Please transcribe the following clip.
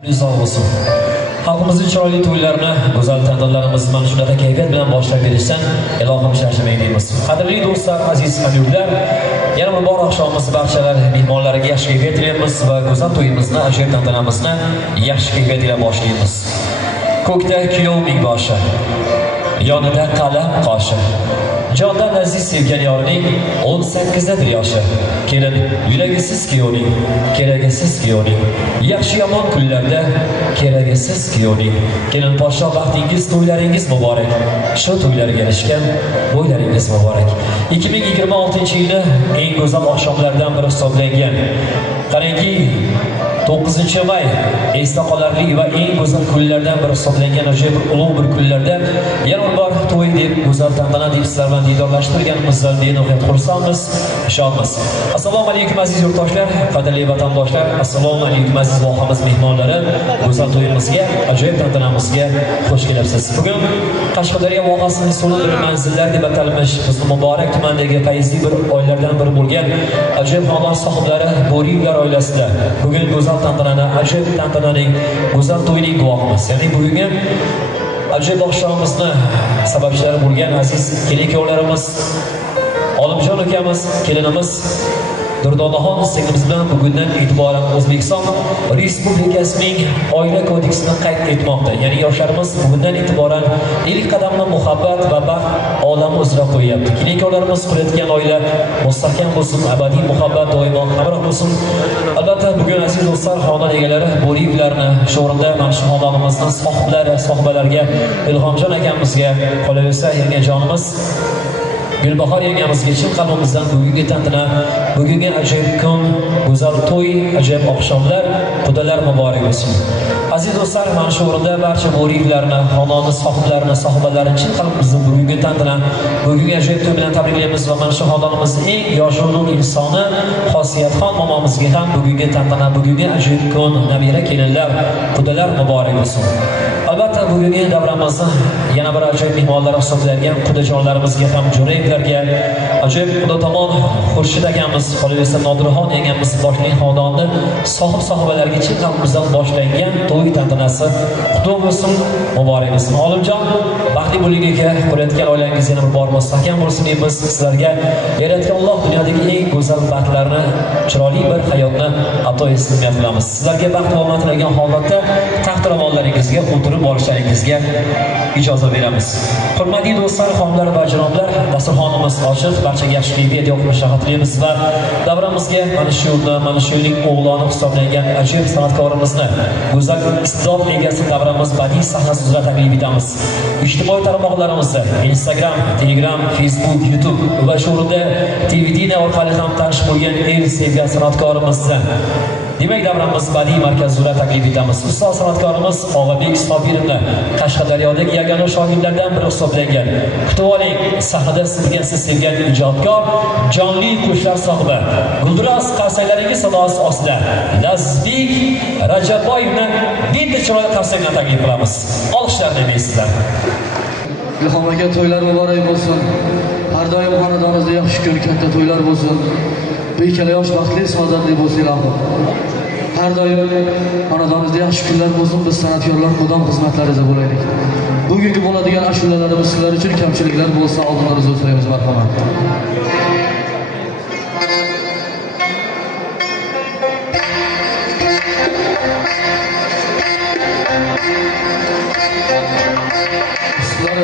Sog' bo'lsin. Xalqimizning chiroyli to'ylarini, go'zal tantanlarimizni mana shunaqa kayfiyat bilan boshlab berishdan ilohim charchamang deymiz. Qadrli do'stlar, aziz hamyurtlar, yana bir bor oqshomimiz barchalar mehmonlariga yaxshi kayfiyat tilaymiz va go'zal to'yimizni, ajoyib tantanamizni yaxshi kayfiyat bilan boshlaymiz. Ko'kda kuyovning boshi, yonida qalam qoshi. Jondan aziz sevgan yorning 18dadir yoshi. Kelin yuragisiz kuyovning, keragisiz kuyovning. Yaxshi yomon kunlarda keragisiz kuyovning. Kelin podsho baxtingiz, to'ylaringiz muborak. Shu to'ylarga erishgan bo'ylaringiz muborak. 2026-yilda eng go'zal oqshomlardan biri hisoblangan. Qarangki 9-may esda qolarli va eng go'zal kunlardan biri hisoblangan ajoyib ulug' bir kunlarda yana bir bor to'y deb, go'zal tantana deb sizlar bilan diydorlashtirganimizdan benihoyat xursandmiz, shodmiz. Assalomu alaykum aziz yurtdoshlar, qadrli vatandoshlar, assalomu alaykum aziz vohamiz mehmonlari. Go'zal to'yimizga, ajoyib tantanamizga xush kelibsiz. Bugun Qashqadaryo vohasining so'nggi bir manzillar deb atalmish Husn Muborak tumanidagi fayzli bir oilalardan biri bo'lgan ajoyib xonadon sohiblari Bo'riyevlar oilasida bugun go'zal tantanani, ajoyib tantananing, go'zal to'yning guvohimiz. Ya'ni bugungi ajoyib oqshomimizni sababchilari bo'lgan aziz kelin-kuyovlarimiz, Olimjon akamiz, kelinimiz Durdonaxon singlimiz bilan bugundan e'tiboran O'zbekiston Respublikasining oila kodeksini qayd etmoqda. Ya'ni yoshlarimiz bugundan e'tiboran ilk qadamni muhabbat va baxt olami uzra qo'yapti. Kelin-kuyovlarimiz qurayotgan oila mustahkam bo'lsin, abadiy muhabbat doimo hamroh bo'lsin. Albatta bugun aziz do'stlar, xonadon egalari Bo'riyevlarni shu o'rinda mana shu xonadonimizning sohiblari, sohibalarga, Ilhomjon akamizga, qolaversa yangajonimiz Gulbahor yangamizga chin qalbimizdan bugungi tantana, bugungi ajoyib kun, go'zal to'y, ajoyib oqshomlar, xudolar muborak bo'lsin. Aziz do'stlar, mana shu o'rinda barcha Bo'riyevlarni, xonadon sohiblarini, sohibalarini chin qalbimizdan bugungi tantana, bugungi ajoyib to'y bilan tabriklaymiz va mana shu xonadonimizning eng yosh ulug' insoni Xosiyatxon momomizga ham bugungi tantana, bugungi ajoyib kun, nabira kelinlar, xudolar muborak bo'lsin. Albatta bugungi davramizni yana bir ajoyib mehmonlar hisoblangan qudajonlarimizga ham Jo'rayevlarga, ajoyib Xudo tomon Xurshid akamiz, qolaversa Nodirxon yangamiz boshliq xonadonni sohibalarga chin qalbimizdan boshlangan to'y tantanasi qutlug' bo'lsin, muborak bo'lsin. Olimjon, baxtli bo'ling aka, qurayotgan oilangiz yana bir bor mustahkam bo'lsin deymiz. Sizlarga yaratgan Alloh dunyodagi eng go'zal baxtlarni, chiroyli bir hayotni ato etsin niyat qilamiz. Sizlarga baxt va omad tilagan holatda taxt-ramonlaringizga o'tirib olishlaringizga ijozat beramiz. Hurmatli do'stlar, xonimlar va janoblar, dasturxonimiz ochiq, barchaga yaxshi kayfiyat, yoqimli shahat tilaymiz va davramizga mana shu yerda, mana shu yilning o'g'loni hisoblangan ajoyib san'atkorimizni, go'zal iste'dod egasi davramiz badiiy sahnasi uzra taklif etamiz. Ijtimoiy tarmoqlarimizda Instagram, Telegram, Facebook, YouTube va shu o'rinda TVD orqali ham tanishib bo'lgan el sevgan san'atkorimizdan demak davramiz badiiy markaz uzra taklif etamiz. Ustoz san'atkorimiz Og'abek Sobirovni Qashqadaryodagi yagona shogirdlardan biri hisoblangan. Kutib oling, sahnada sizga siz sevgan ijodkor, jonli qo'shiqlar sohibi, gulduros qarsanglaringiz sadosi ostida Lazizbek Rajabboyevni bitta chiroyli qarsangdan taklif qilamiz. Olqishlar demaysizlar. Ilhom aka, to'ylar muborak bo'lsin. Har doim xonadonimizda yaxshi kun, katta to'ylar bo'lsin. Beykala yosh baxtli saodatli bo'lsin ilohim. Har doim xonadonimizda yaxshi kunlar bo'lsin, biz san'atkorlar mudom xizmatlaringizda bo'laylik. Bugungi bo'ladigan ashulalarimiz sizlar uchun kamchiliklar bo'lsa oldinlaringizga so'raymiz, marhamat. Sizlar